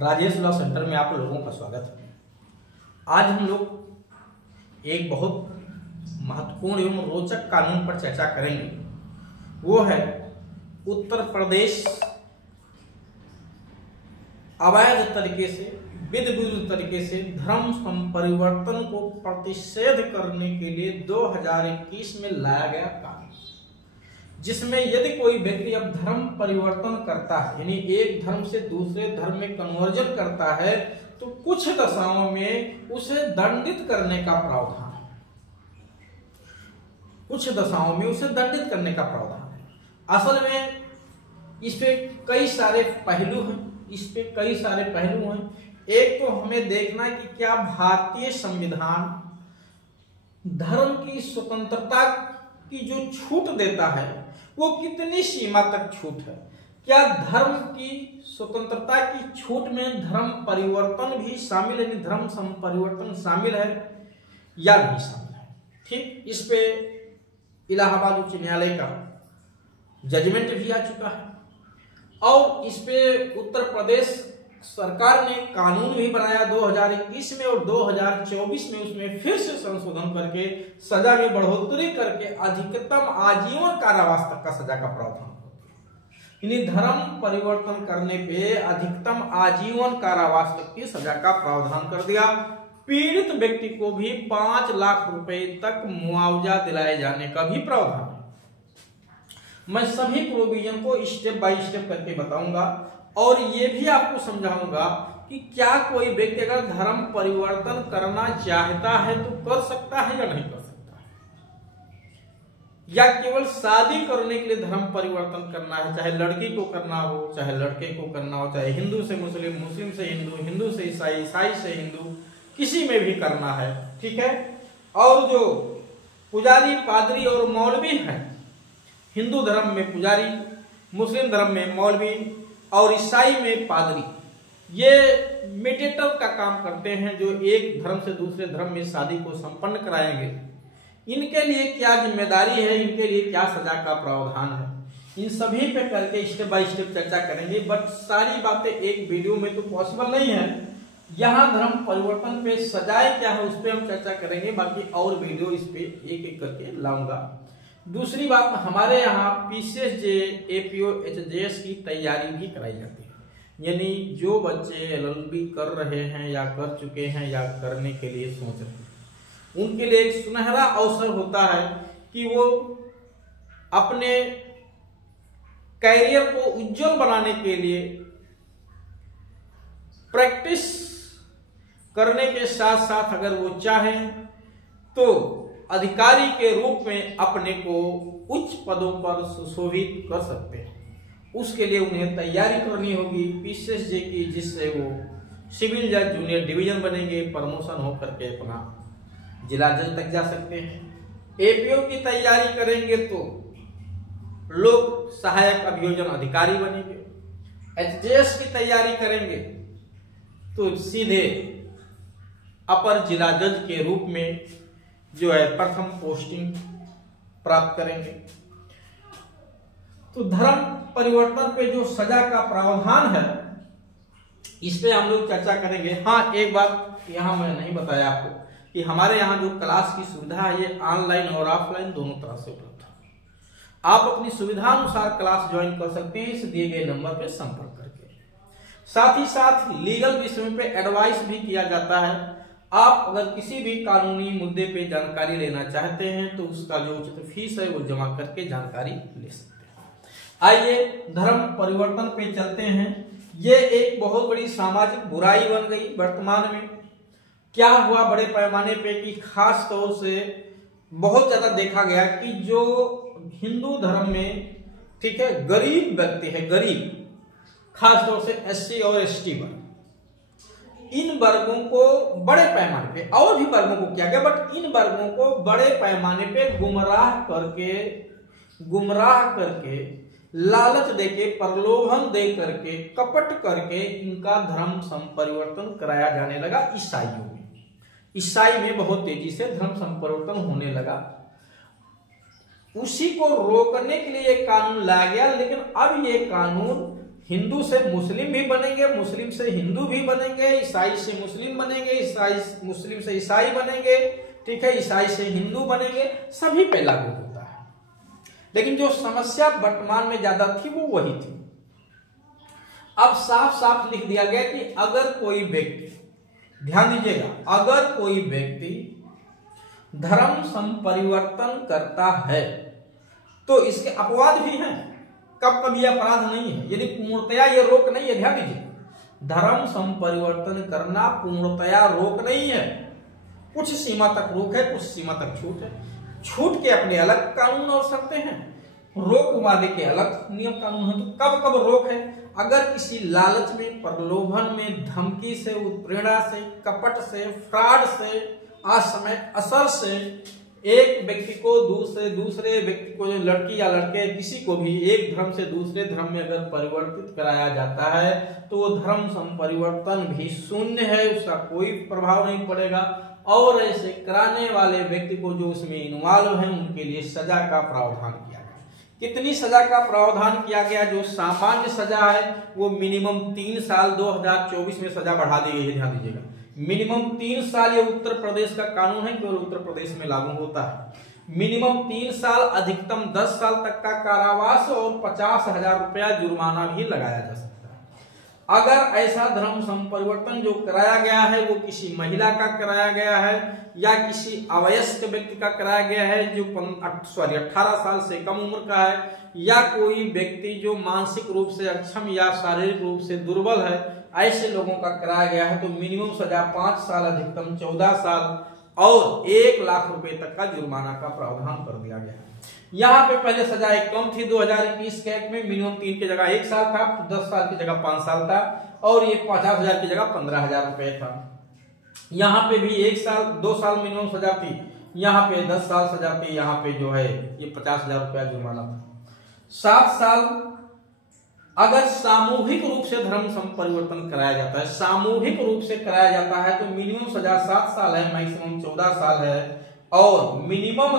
Rajesh law centre में आप लोगों का स्वागत है। आज हम लोग एक बहुत महत्वपूर्ण एवं रोचक कानून पर चर्चा करेंगे। वो है उत्तर प्रदेश अवैध तरीके से विधिविरुद्ध तरीके से धर्म परिवर्तन को प्रतिषेध करने के लिए 2021 में लाया गया कानून, जिसमें यदि कोई व्यक्ति अब धर्म परिवर्तन करता है यानी एक धर्म से दूसरे धर्म में कन्वर्जन करता है तो कुछ दशाओं में उसे दंडित करने का प्रावधान है। कुछ दशाओं में उसे दंडित करने का प्रावधान है। असल में इस पे कई सारे पहलू हैं। एक तो हमें देखना है कि क्या भारतीय संविधान धर्म की स्वतंत्रता की जो छूट देता है वो कितनी सीमा तक छूट है। क्या धर्म की स्वतंत्रता की छूट में धर्म परिवर्तन भी शामिल है, धर्म परिवर्तन शामिल है या नहीं शामिल है। ठीक, इस पे इलाहाबाद उच्च न्यायालय का जजमेंट भी आ चुका है और इस पे उत्तर प्रदेश सरकार ने कानून भी बनाया 2021 में और 2024 में उसमें फिर से संशोधन करके सजा में बढ़ोतरी करके अधिकतम आजीवन कारावास तक का सजा का प्रावधान, यानी धर्म परिवर्तन करने पे अधिकतम आजीवन कारावास तक की सजा का प्रावधान कर दिया। पीड़ित व्यक्ति को भी 5 लाख रुपए तक मुआवजा दिलाए जाने का भी प्रावधान है। मैं सभी प्रोविजन को स्टेप बाय स्टेप करके बताऊंगा और ये भी आपको समझाऊंगा कि क्या कोई व्यक्ति अगर धर्म परिवर्तन करना चाहता है तो कर सकता है या नहीं कर सकता है, या केवल शादी करने के लिए धर्म परिवर्तन करना है, चाहे लड़की को करना हो चाहे लड़के को करना हो, चाहे हिंदू से मुस्लिम, मुस्लिम से हिंदू, हिंदू से ईसाई, ईसाई से हिंदू, किसी में भी करना है। ठीक है। और जो पुजारी, पादरी और मौलवी हैं, हिंदू धर्म में पुजारी, मुस्लिम धर्म में मौलवी और ईसाई में पादरी, ये मीडिएटर का काम करते हैं जो एक धर्म से दूसरे धर्म में शादी को संपन्न कराएंगे। इनके लिए क्या जिम्मेदारी है, इनके लिए क्या सजा का प्रावधान है, इन सभी पे करके स्टेप बाय स्टेप चर्चा करेंगे। बट सारी बातें एक वीडियो में तो पॉसिबल नहीं है। यहाँ धर्म परिवर्तन पे सजाएं क्या है उस पर हम चर्चा करेंगे, बाकी और वीडियो इस पे एक एक करके लाऊंगा। दूसरी बात, हमारे यहाँ पीसीएसजे, एपीओ, एचजेएस की तैयारी भी कराई जाती है, यानी जो बच्चे एलएलबी कर रहे हैं या कर चुके हैं या करने के लिए सोच रहे हैं उनके लिए एक सुनहरा अवसर होता है कि वो अपने कैरियर को उज्जवल बनाने के लिए प्रैक्टिस करने के साथ साथ अगर वो चाहें तो अधिकारी के रूप में अपने को उच्च पदों पर सुशोभित कर सकते हैं। उसके लिए उन्हें तैयारी करनी होगी पीसीएसजे की, जिससे वो सिविल जज जूनियर डिवीजन बनेंगे, प्रमोशन होकर के अपना जिला जज तक जा सकते हैं। एपीओ की तैयारी करेंगे तो लोक सहायक अभियोजन अधिकारी बनेंगे। एचजेएस की तैयारी करेंगे तो सीधे अपर जिला जज के रूप में जो है प्रथम पोस्टिंग प्राप्त करेंगे। तो धर्म परिवर्तन पे जो सजा का प्रावधान है इस पे हम लोग चर्चा करेंगे। हाँ, एक बात यहाँ मैं नहीं बताया आपको कि हमारे यहाँ जो क्लास की सुविधा है ये ऑनलाइन और ऑफलाइन दोनों तरह से उपलब्ध है। आप अपनी सुविधा अनुसार क्लास ज्वाइन कर सकते हैं इस दिए गए नंबर पे संपर्क करके। साथ ही साथ लीगल विषयों पे एडवाइस भी किया जाता है। आप अगर किसी भी कानूनी मुद्दे पे जानकारी लेना चाहते हैं तो उसका जो उचित फीस है वो जमा करके जानकारी ले सकते हैं। आइए धर्म परिवर्तन पे चलते हैं। ये एक बहुत बड़ी सामाजिक बुराई बन गई वर्तमान में। क्या हुआ बड़े पैमाने पे कि खास तौर से बहुत ज्यादा देखा गया कि जो हिंदू धर्म में, ठीक है, गरीब व्यक्ति है, गरीब, खास तौर से एससी और एसटी वर्ग, इन वर्गों को बड़े पैमाने पे, और भी वर्गों को किया गया, बट इन वर्गों को बड़े पैमाने पे गुमराह करके लालच देके, प्रलोभन दे करके, कपट करके इनका धर्म संपरिवर्तन कराया जाने लगा। ईसाइयों में, ईसाई में बहुत तेजी से धर्म संपरिवर्तन होने लगा। उसी को रोकने के लिए एक कानून लाया गया, लेकिन अब ये कानून हिंदू से मुस्लिम भी बनेंगे, मुस्लिम से हिंदू भी बनेंगे, ईसाई से मुस्लिम बनेंगे, ईसाई मुस्लिम से ईसाई बनेंगे, ठीक है, ईसाई से हिंदू बनेंगे, सभी पे लागू होता है। लेकिन जो समस्या वर्तमान में ज्यादा थी वो वही थी। अब साफ साफ लिख दिया गया कि अगर कोई व्यक्ति, ध्यान दीजिएगा, अगर कोई व्यक्ति धर्म संपरिवर्तन करता है तो इसके अपवाद भी हैं, कब कभी अपराध नहीं है, यदि पूर्णतया ये रोक नहीं है। ध्यान दीजिए, धर्म संपरिवर्तन करना पूर्णतया रोक नहीं है, कुछ सीमा तक रोक है, कुछ सीमा तक छूट है। छूट के अपने अलग कानून और शर्तें हैं, रोक वादे के अलग नियम कानून है। तो कब कब रोक है? अगर किसी लालच में, प्रलोभन में, धमकी से, उत्प्रेरणा से, कपट से, फ्रॉड से, असमय असर से एक व्यक्ति को दूसरे व्यक्ति को, लड़की या लड़के किसी को भी एक धर्म से दूसरे धर्म में अगर परिवर्तित कराया जाता है तो वो धर्म संपरिवर्तन भी शून्य है, उसका कोई प्रभाव नहीं पड़ेगा। और ऐसे कराने वाले व्यक्ति को जो उसमें इन्वॉल्व है उनके लिए सजा का प्रावधान किया गया। कितनी सजा का प्रावधान किया गया? जो सामान्य सजा है वो मिनिमम 3 साल, 2024 में सजा बढ़ा दी गई है, ध्यान दीजिएगा, मिनिमम 3 साल। ये उत्तर प्रदेश का कानून है, केवल उत्तर प्रदेश में लागू होता है। मिनिमम 3 साल, अधिकतम 10 साल तक का कारावास और 50,000 रुपया जुर्माना भी लगाया जा सकता है। अगर ऐसा धर्म संपरिवर्तन जो कराया गया है वो किसी महिला का कराया गया है या किसी अवयस्क व्यक्ति का कराया गया है जो 18 साल से कम उम्र का है, या कोई व्यक्ति जो मानसिक रूप से अक्षम या शारीरिक रूप से दुर्बल है, ऐसे लोगों का कराया गया है तो मिनिमम सजा 5 साल, अधिकतम 14 साल और 1 लाख रुपए तक का जुर्माना का प्रावधान कर दिया गया है। यहाँ पे पहले सजा एक कम थी, 2021 के एक्ट में मिनिमम 3 की जगह 1 साल था, 10 साल की जगह 5 साल था और ये 50,000 की जगह 15,000 रुपए था। यहाँ पे भी 1 साल, 2 साल मिनिमम सजा थी, यहाँ पे 10 साल सजा थी, यहाँ पे जो है ये 50,000 रुपया जुर्माना था। 7 साल अगर सामूहिक रूप से धर्म संपरिवर्तन कराया जाता है, सामूहिक रूप से कराया जाता है तो मिनिमम सजा 7 साल है, मैक्सिमम 14 साल है और मिनिमम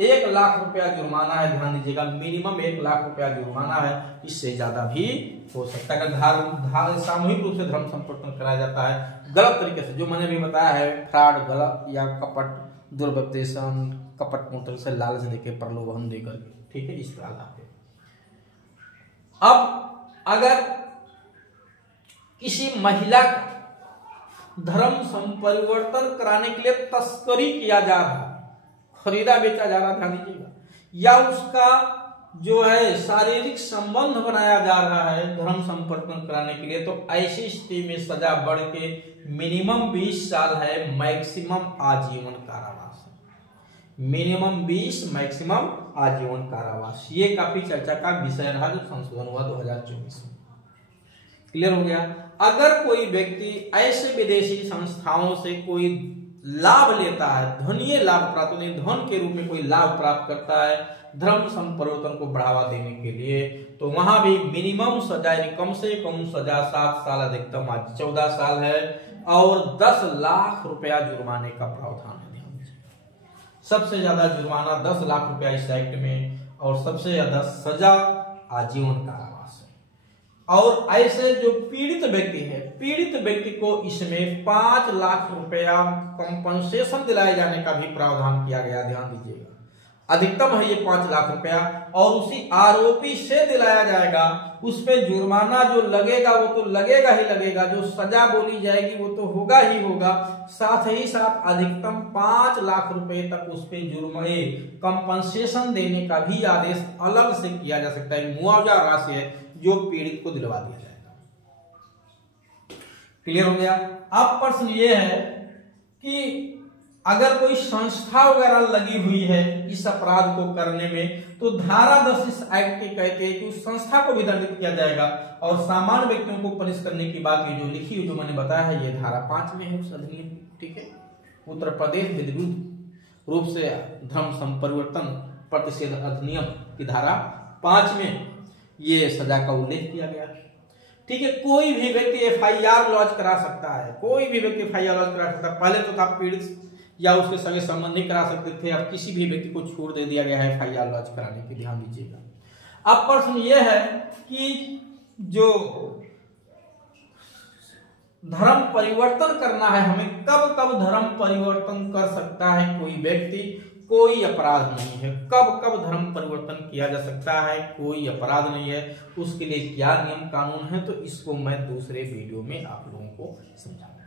1 लाख रुपया जुर्माना है। ध्यान दीजिएगा, मिनिमम 1 लाख रुपया जुर्माना है, इससे ज्यादा भी हो सकता है। अगर सामूहिक रूप से धर्म संपरिवर्तन कराया जाता है गलत तरीके से, जो मैंने भी बताया है, फ्रॉड, गलत या कपट, दुर्व्यवतेशन, कपट मूत्र से लालच देके, प्रलोभन देकर, ठीक है, इस तरह पे। अब अगर किसी महिला का धर्म संपरिवर्तन कराने के लिए तस्करी किया जा रहा है, खरीदा बेचा जा रहा, ध्यान दीजिएगा, या उसका जो है शारीरिक संबंध बनाया जा रहा है धर्म संपरिवर्तन कराने के लिए, तो ऐसी स्थिति में सजा बढ़ के मिनिमम 20 साल है, मैक्सिमम आजीवन कारावास। मिनिमम 20, मैक्सिमम आजीवन कारावास। ये काफी चर्चा का विषय रहा जो संशोधन हुआ 2024 में। क्लियर हो गया? अगर कोई व्यक्ति ऐसे विदेशी संस्थाओं से कोई लाभ लेता है, धनीय लाभ प्राप्त, धन के रूप में कोई लाभ प्राप्त करता है धर्म संपरिवर्तन को बढ़ावा देने के लिए, तो वहां भी मिनिमम सजा, कम से कम सजा 7 साल, अधिकतम 14 साल है और 10 लाख रुपया जुर्माने का प्रावधान है। सबसे ज्यादा जुर्माना 10 लाख रुपया इस एक्ट में और सबसे ज्यादा सजा आजीवन कारावास है। और ऐसे जो पीड़ित व्यक्ति है, पीड़ित व्यक्ति को इसमें 5 लाख रुपया कंपनसेशन दिलाए जाने का भी प्रावधान किया गया, ध्यान दीजिएगा। अधिकतम है ये 5 लाख रुपया और उसी आरोपी से दिलाया जाएगा। उस पे जुर्माना जो लगेगा वो तो लगेगा ही लगेगा, जो सजा बोली जाएगी वो तो होगा ही होगा, साथ ही साथ अधिकतम 5 लाख रुपए तक उस पे जुर्माने कंपनसेशन देने का भी आदेश अलग से किया जा सकता है। मुआवजा राशि है जो पीड़ित को दिलवा दिया जाएगा। क्लियर हो गया? अब प्रश्न ये है कि अगर कोई संस्था वगैरह लगी हुई है इस अपराध को करने में, तो धारा 10 इस एक्ट के कहते हैं कि उस संस्था को भी दंडित किया जाएगा और सामान्य व्यक्तियों को पनिश करने की बात जो लिखी हुई, जो मैंने बताया है, ये धारा 5 में है उस अधिनियम में, ठीक है। उत्तर प्रदेश विधिवत रूप से धर्म संपरिवर्तन प्रतिषेध अधिनियम की धारा 5 में ये सजा का उल्लेख किया गया है, ठीक है। कोई भी व्यक्ति FIR लॉन्च करा सकता है, कोई भी व्यक्ति FIR लॉन्च करा सकता है। पहले तो था पीड़ित या उसके सगे संबंधी करा सकते थे, अब किसी भी व्यक्ति को छूट दे दिया गया है FIR लॉन्च कराने की, ध्यान दीजिएगा। अब प्रश्न यह है कि जो धर्म परिवर्तन करना है हमें, कब कब धर्म परिवर्तन कर सकता है कोई व्यक्ति, कोई अपराध नहीं है। कब कब धर्म परिवर्तन किया जा सकता है, कोई अपराध नहीं है। उसके लिए क्या नियम कानून है, तो इसको मैं दूसरे वीडियो में आप लोगों को समझाऊंगा।